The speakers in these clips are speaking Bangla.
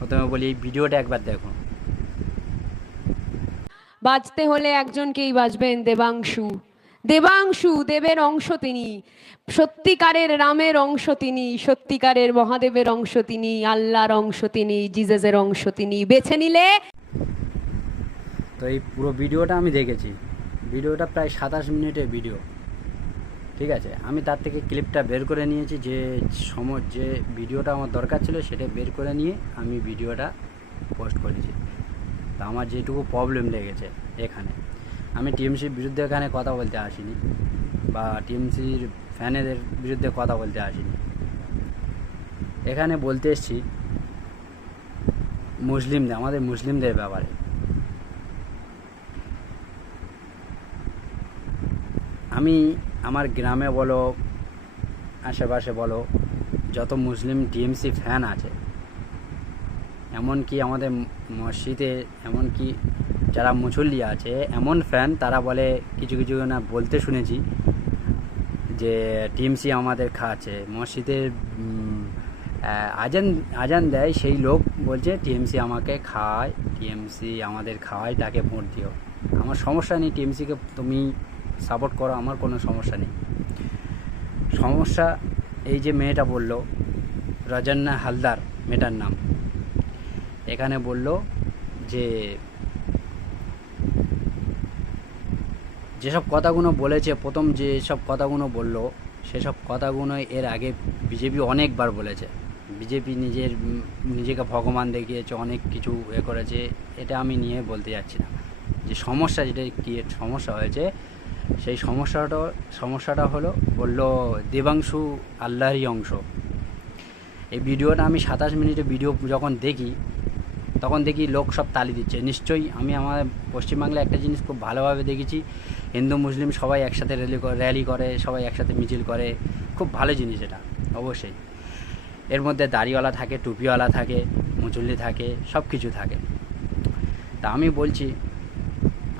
প্রথমে বলি এই ভিডিওটা একবার দেখো। বাঁচতে হলে একজনকেই বাঁচবেন, দেবাংশু। দেবাংশু দেবের অংশ তিনি, সত্যিকারের রামের অংশ তিনি, সত্যিকারের মহাদেবের অংশ তিনি, আল্লাহর অংশ তিনি, জিজাসের অংশ তিনি। বেছে নিলে তো এই পুরো ভিডিওটা আমি দেখেছি, ভিডিওটা প্রায় 27 মিনিটের ভিডিও, ঠিক আছে। আমি তার থেকে ক্লিপটা বের করে নিয়েছি, যে ভিডিওটা আমার দরকার ছিল সেটা বের করে নিয়ে আমি ভিডিওটা পোস্ট করেছি। তা আমার যেটুকু প্রবলেম লেগেছে এখানে, আমি টিএমসির বিরুদ্ধে এখানে কথা বলতে আসিনি, বা টিএমসির ফ্যানেদের বিরুদ্ধে কথা বলতে আসিনি। এখানে বলতে এসেছি আমাদের মুসলিমদের ব্যাপারে। আমি আমার গ্রামে বলো, আশেপাশে বলো, যত মুসলিম টিএমসি ফ্যান আছে, এমনকি আমাদের মসজিদে, এমনকি যারা মুসল্লি আছে, এমন ফ্যান তারা বলে, কিছু কিছু না বলতে শুনেছি যে টিএমসি আমাদের খাওয়াচ্ছে মসজিদের, আজান আজান দেয় সেই লোক বলছে টিএমসি আমাকে খাওয়ায়, টিএমসি আমাদের খাওয়ায়, তাকে ভোট দিও। আমার সমস্যা নেই, টিএমসিকে তুমি সাপোর্ট করো, আমার কোনো সমস্যা নেই। সমস্যা এই যে মেয়েটা বলল, রজন্না হালদার মেয়েটার নাম, এখানে বলল যে যেসব কথাগুলো বলেছে, প্রথম যেসব কথাগুলো বলল, সেসব কথাগুলো এর আগে বিজেপি অনেকবার বলেছে। বিজেপি নিজেকে ভগবান দেখিয়েছে, অনেক কিছু করেছে, এটা আমি নিয়ে বলতে যাচ্ছি না। যে সমস্যা, যেটা কি সমস্যা হয়েছে, সেই সমস্যাটা হলো, বলল দেবাংশু আল্লাহরই অংশ। এই ভিডিওটা আমি 27 মিনিটের ভিডিও যখন দেখি, তখন দেখি লোক সব তালি দিচ্ছে। নিশ্চয়ই আমি আমার পশ্চিমবাংলায় একটা জিনিস খুব ভালোভাবে দেখেছি, হিন্দু মুসলিম সবাই একসাথে র্যালি করে, সবাই একসাথে মিছিল করে, খুব ভালো জিনিস এটা অবশ্যই। এর মধ্যে দাড়িওয়ালা থাকে, টুপিওয়ালা থাকে, মুসল্লি থাকে, সব কিছু থাকে। তা আমি বলছি,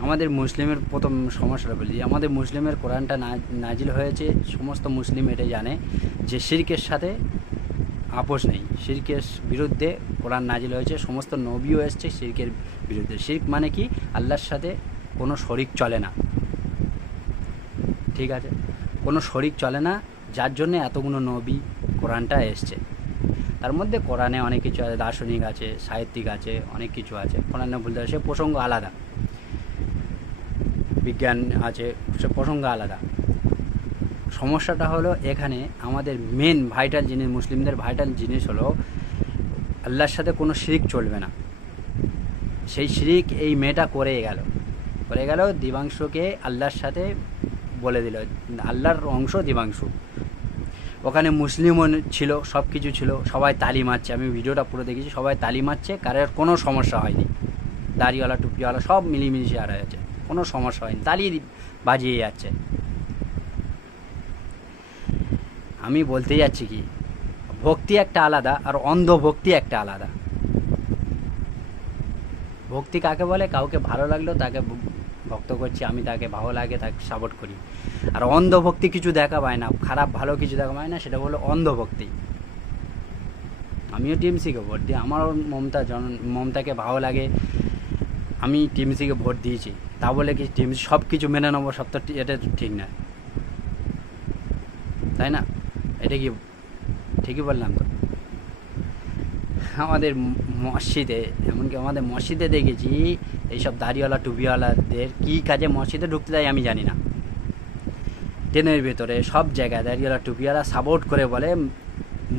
আমাদের মুসলিমের প্রথম সমস্যাটা বলি, আমাদের মুসলিমের কোরআনটা নাজিল হয়েছে, সমস্ত মুসলিম এটাই জানে যে শিরকের সাথে আপোষ নেই, শিরকের বিরুদ্ধে কোরআন নাজিল হয়েছে, সমস্ত নবীও এসছে শিরকের বিরুদ্ধে। শিরক মানে কি? আল্লাহর সাথে কোনো শরিক চলে না, ঠিক আছে, কোনো শরিক চলে না, যার জন্য এতগুলো নবী কোরআনটা এসছে। তার মধ্যে কোরআনে অনেক কিছু আছে, দার্শনিক আছে, সাহিত্যিক আছে, অনেক কিছু আছে, কোরআনে বলতে সে প্রসঙ্গ আলাদা, বিজ্ঞান আছে, সে প্রসঙ্গ আলাদা। সমস্যাটা হলো এখানে আমাদের মেন ভাইটাল জিনিস, মুসলিমদের ভাইটাল জিনিস হলো আল্লাহর সাথে কোনো শিরিক চলবে না। সেই শিরিক এই মেয়েটা করে গেল, দিবাংশুকে আল্লাহর সাথে বলে দিল, আল্লাহর অংশ দিবাংশু। ওখানে মুসলিমও ছিল, সব কিছু ছিল, সবাই তালি মারছে, আমি ভিডিওটা পুরো দেখেছি, সবাই তালি মারছে, কারোর কোনো সমস্যা হয়নি, দাড়িওয়ালা টুপিওয়ালা সব মিলিমিশে আর হয়েছে, কোনো সমস্যা হয়নি, তালি বাজিয়ে যাচ্ছে। আমি বলতে যাচ্ছি কি, ভক্তি একটা আলাদা আর অন্ধ ভক্তি একটা আলাদা। ভক্তি কাকে বলে? কাউকে ভালো লাগলো তাকে ভক্ত করছি, আমি তাকে ভালো লাগে তাকে সাপোর্ট করি। আর অন্ধ ভক্তি কিছু দেখা পায় না, খারাপ ভালো কিছু দেখা পায় না, সেটা হলো অন্ধ ভক্তি। আমিও টিএমসিকে ভোট দিই, আমারও মমতাকে ভালো লাগে, আমি টিএমসিকে ভোট দিয়েছি। তা বলে কি টিএমসি সব কিছু মেনে নেবো, সব তো এটা ঠিক না, তাই না? এটা কি ঠিকই বললাম তো? আমাদের মসজিদে, এমনকি আমাদের মসজিদে দেখেছি এইসব দাড়িওয়ালা টুপিওয়ালাদের কী কাজে মসজিদে ঢুকতে দেয় আমি জানি না। ট্রেনের ভেতরে সব জায়গায় দাড়িওয়ালা টুপিওয়ালা সাপোর্ট করে বলে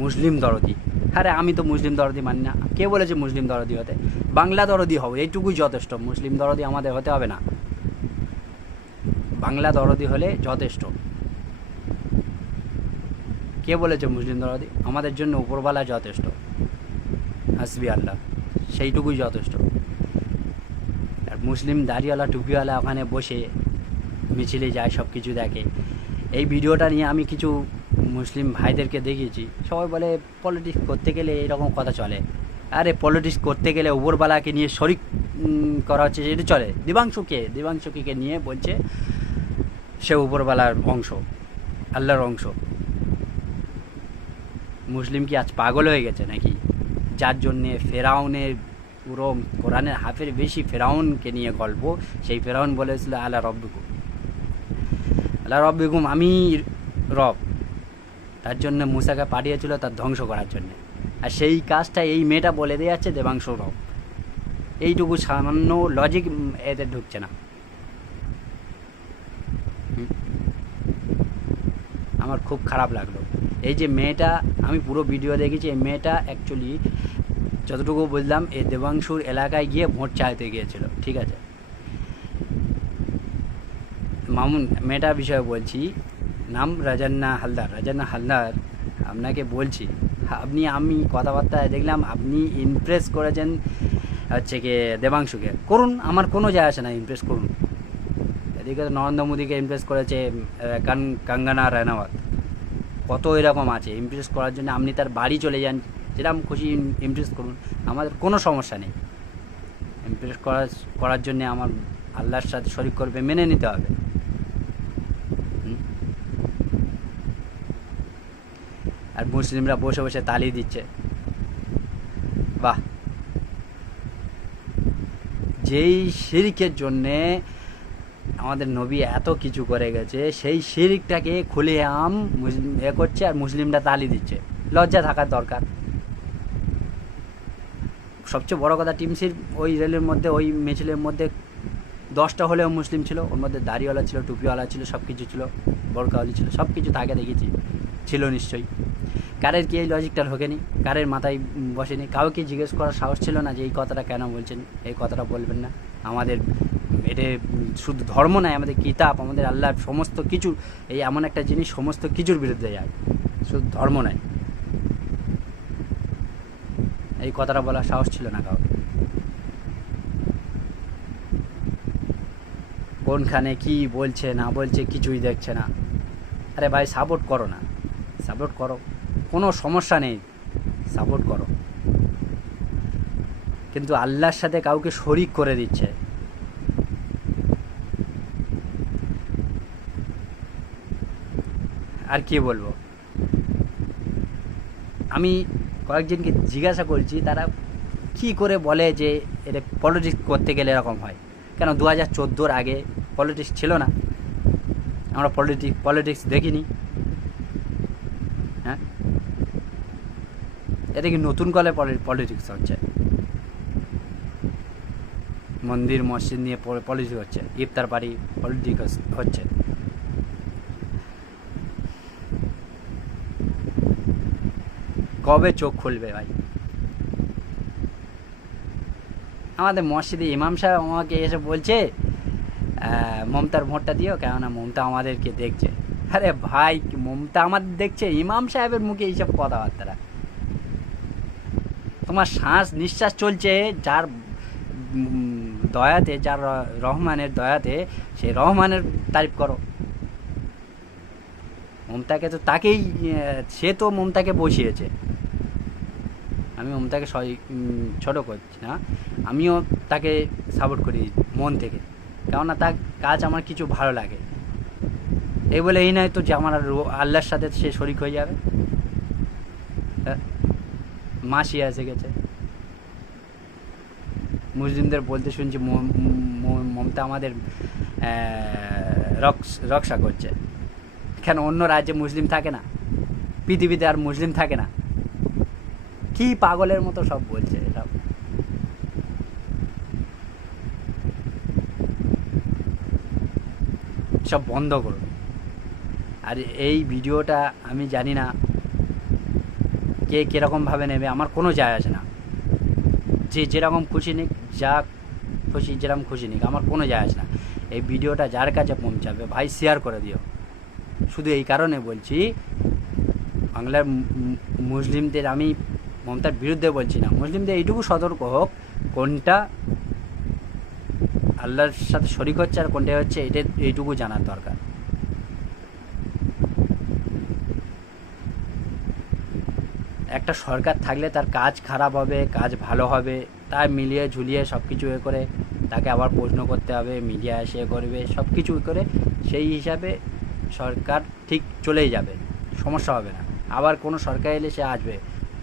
মুসলিম দরদি। আরে আমি তো মুসলিম দরদি মানি না। কে বলেছে মুসলিম দরদি হতে? বাংলা দরদি হও, এইটুকুই যথেষ্ট। মুসলিম দরদি আমাদের হতে হবে না, বাংলা দরদি হলে যথেষ্ট। কে বলেছে মুসলিম দরদি? আমাদের জন্য উপরওয়ালা যথেষ্ট, হাসবি আল্লাহ, সেইটুকুই যথেষ্ট। আর মুসলিম দাড়িওয়ালা টুপিওয়ালা ওখানে বসে মিছিলে যায়, সব কিছু দেখে। এই ভিডিওটা নিয়ে আমি কিছু মুসলিম ভাইদেরকে দেখিয়েছি, সবাই বলে পলিটিক্স করতে গেলে এরকম কথা চলে। আরে পলিটিক্স করতে গেলে উপরওয়ালাকে নিয়ে শরিক করা হচ্ছে, এটা চলে। দেবাংশুকে নিয়ে বলছে সে উপরওয়ালার অংশ, আল্লাহর অংশ। মুসলিম কি আজ পাগল হয়ে গেছে নাকি? যার জন্যে ফেরাউনের পুরো কোরআনের হাফের বেশি ফেরাউনকে নিয়ে গল্প। সেই ফেরাউন বলেছিল আলা রব্বিকুম, আমি রব। তার জন্য মুসাকে পাঠিয়েছিল তার ধ্বংস করার জন্যে। আর সেই কাজটা এই মেয়েটা বলে দিয়ে যাচ্ছে দেবাংশু রব। এইটুকু সামান্য লজিক এতে ঢুকছে না। আমার খুব খারাপ লাগলো। এই যে মেয়েটা, আমি পুরো ভিডিও দেখেছি, এই মেয়েটা অ্যাকচুয়ালি যতটুকু বুঝলাম এই দেবাংশুর এলাকায় গিয়ে ভোট চাইতে গিয়েছিল, ঠিক আছে। মামুন মেয়েটার বিষয়ে বলছি, নাম রাজান্না হালদার। আপনাকে বলছি, আমি কথাবার্তা দেখলাম আপনি ইমপ্রেস করেছেন হচ্ছে কি দেবাংশুকে। করুন, আমার কোনো যায় আসে না, ইমপ্রেস করুন। এদিকে তো নরেন্দ্র মোদীকে ইমপ্রেস করেছে কঙ্গনা রানাওয়াত, কত এরকম আছে ইমপ্রেস করার জন্য। আপনি তার বাড়ি চলে যান, যেরকম খুশি ইমপ্রেস করুন, আমাদের কোনো সমস্যা নেই। ইমপ্রেস করার জন্যে আমার আল্লাহর সাথে শরীক করবে, মেনে নিতে হবে। আর মুসলিমরা বসে বসে তালি দিচ্ছে, বাহ। যেই শিরকের জন্যে আমাদের নবী এত কিছু করে গেছে, সেই শিরকটাকে খুলে করছে আর মুসলিমরা তালি দিচ্ছে। লজ্জা থাকার দরকার। সবচেয়ে বড় কথা, টিমসির ওই রেলের মধ্যে, ওই মিছিলের মধ্যে 10টা হলেও মুসলিম ছিল। ওর মধ্যে দাড়িওয়ালা ছিল, টুপিওয়ালা ছিল, সব কিছু ছিল, বরকাওয়ালি ছিল, সব কিছু তাকে দেখেছি, ছিল নিশ্চয়ই। কারের কি এই লজিকটা ঢোকেনি, কারের মাথায় বসেনি, কাউকে জিজ্ঞেস করার সাহস ছিল না যে এই কথাটা কেন বলছেন, এই কথাটা বলবেন না। আমাদের এটা শুধু ধর্ম নয়, আমাদের কিতাব, আমাদের আল্লাহর সমস্ত কিছু, এই এমন একটা জিনিস সমস্ত কিছুর বিরুদ্ধে যায়, শুধু ধর্ম নয়। এই কথাটা বলার সাহস ছিল না কাউকে। কোনখানে কি বলছে না বলছে কিছুই দেখছে না। আরে ভাই, সাপোর্ট করো না, সাপোর্ট করো, কোনো সমস্যা নেই, সাপোর্ট করো। কিন্তু আল্লাহর সাথে কাউকে শরিক করে দিচ্ছে। আর কি বলবো, আমি কয়েকজনকে জিজ্ঞাসা করছি, তারা কি করে বলে যে এটা পলিটিক্স করতে গেলে এরকম হয়। কেন 2014 আগে পলিটিক্স ছিল না? আমরা পলিটিক্স দেখিনি, হ্যাঁ? এটা কি নতুন করে পলিটিক্স হচ্ছে? মন্দির মসজিদ নিয়ে পলিটিক্স হচ্ছে, ইফতার পার্টি পলিটিক্স হচ্ছে। কবে চোখ খুলবে ভাই? আমাদের মসজিদে ইমাম সাহেব আমাকে এসে বলছে মমতার ভোটটা দিও, কেননা মমতা আমাদেরকে দেখছে। আরে ভাই, মমতা আমাদের দেখছে? ইমাম সাহেবের মুখে এইসব কথাবার্তা। তোমার শ্বাস নিঃশ্বাস চলছে যার দয়াতে, যার রহমানের দয়াতে, সেই রহমানের তারিফ করো। মমতাকে তো তাকেই, সে তো মমতাকে বসিয়েছে। আমি মমতাকে ছোট করছি না, আমিও তাকে সাপোর্ট করি মন থেকে, কেননা তার কাজ আমার কিছু ভালো লাগে। এই বলে এই নয় তো যে আমার আল্লাহর সাথে সে শরিক হয়ে যাবে। মাসি এসে গেছে, মুসলিমদের বলতে শুনছি মমতা আমাদের রক্ষা করছে। কেন অন্য রাজ্যে মুসলিম থাকে না? পৃথিবীতে আর মুসলিম থাকে না? কি পাগলের মতো সব বলছে এটা। সব বন্ধ করুন। আর এই ভিডিওটা আমি জানি না কে কীরকমভাবে নেবে, আমার কোনো যায় আসে না। যে যেরকম খুশি নিক, যা খুশি যেরকম খুশি নিক, আমার কোনো যায় আসে না। এই ভিডিওটা যার কাছে পৌঁছাবে ভাই শেয়ার করে দিও। শুধু এই কারণে বলছি, বাংলার মুসলিমদের আমি মমতার বিরুদ্ধে বলছি না, মুসলিমদের এইটুকু সতর্ক হোক কোনটা আল্লাহর সাথে শরিক হচ্ছে আর কোনটা হচ্ছে, এইটুকু জানার দরকার। একটা সরকার থাকলে তার কাজ খারাপ হবে, কাজ ভালো হবে, তার মিলিয়ে ঝুলিয়ে সব কিছু এ করে তাকে আবার প্রশ্ন করতে হবে, মিডিয়া এসে করবে, সব কিছু করে সেই হিসাবে সরকার ঠিক চলেই যাবে, সমস্যা হবে না। আবার কোনো সরকার এলে সে আসবে,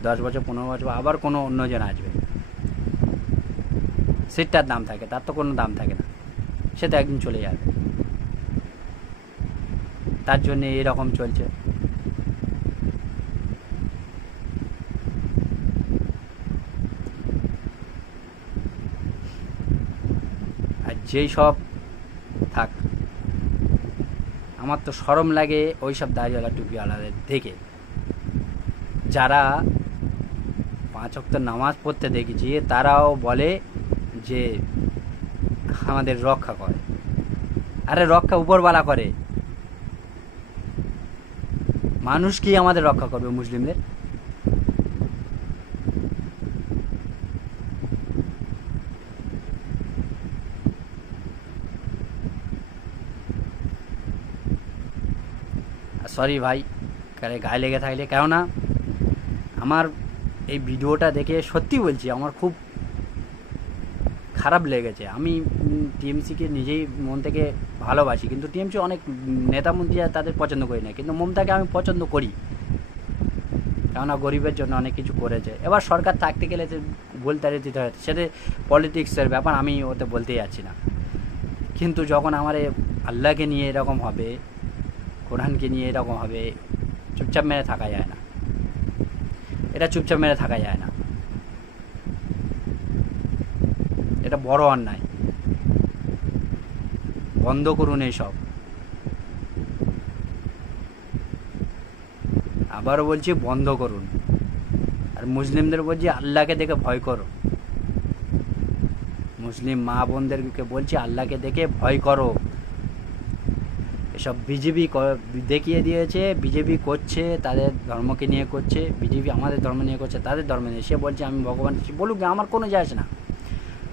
10 বছর 15 বছর আবার কোনো অন্যজন আসবে, সিটটার দাম থাকে, তার তো কোনো দাম থাকে না, সে তো একদিন চলে যাবে। তার জন্য এরকম চলছে। আর যেই সব থাক, আমার তো শরম লাগে ওই সব দাড়িওয়ালা টুপিওয়ালাদের দেখে, যারা 5 ওয়াক্ত নামাজ পড়তে দেখেছি, তারাও বলে যে আমাদের রক্ষা করে। আরে রক্ষা উপরওয়ালা করে, মানুষ কি আমাদের রক্ষা করবে মুসলিমদের? সরি ভাই, গায়ে লেগে থাকলে, কেননা আমার এই ভিডিওটা দেখে সত্যি বলছি আমার খুব খারাপ লেগেছে। আমি টিএমসিকে নিজেই মন থেকে ভালোবাসি, কিন্তু টিএমসি অনেক নেতা মন্ত্রীরা তাদের পছন্দ করি না, কিন্তু মমতাকে আমি পছন্দ করি, কেননা গরিবের জন্য অনেক কিছু করেছে। এবার সরকার থাকতে গেলে বলতে দিতে হয়, সেটা পলিটিক্সের ব্যাপার, আমি ওতে বলতেই যাচ্ছি না। কিন্তু যখন আমার আল্লাহকে নিয়ে এরকম হবে, কোরআনকে নিয়ে এরকম হবে, চুপচাপ মেরে থাকা যায় না, এটা চুপচাপ মেরে থাকা যায় না, এটা বড় অন্যায়। বন্ধ করুন এইসব। আবারও বলছি, বন্ধ করুন। আর মুসলিমদের বলছি আল্লাহকে দেখে ভয় করো, মুসলিম মা বোনদেরকে বলছি আল্লাহকে দেখে ভয় করো। এসব বিজেপি দেখিয়ে দিয়েছে, বিজেপি করছে তাদের ধর্মকে নিয়ে করছে, বিজেপি আমাদের ধর্ম নিয়ে করছে তাদের ধর্ম নিয়ে। সে বলছে আমি ভগবান, বলুক, আমার কোনো যায় আসে না,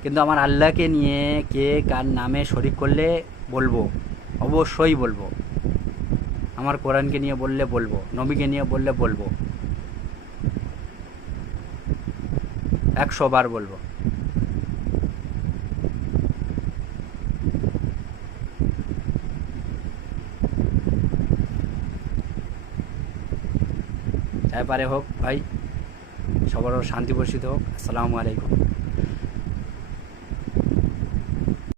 কিন্তু আমার আল্লাহকে নিয়ে কে কার নামে শরিক করলে বলবো, অবশ্যই বলবো। আমার কোরআনকে নিয়ে বললে বলবো, নবীকে নিয়ে বললে বলবো, 100 বার বলবো। যাই পারে হোক ভাই, সবার শান্তি বর্ষিত হোক। আসসালামু আলাইকুম।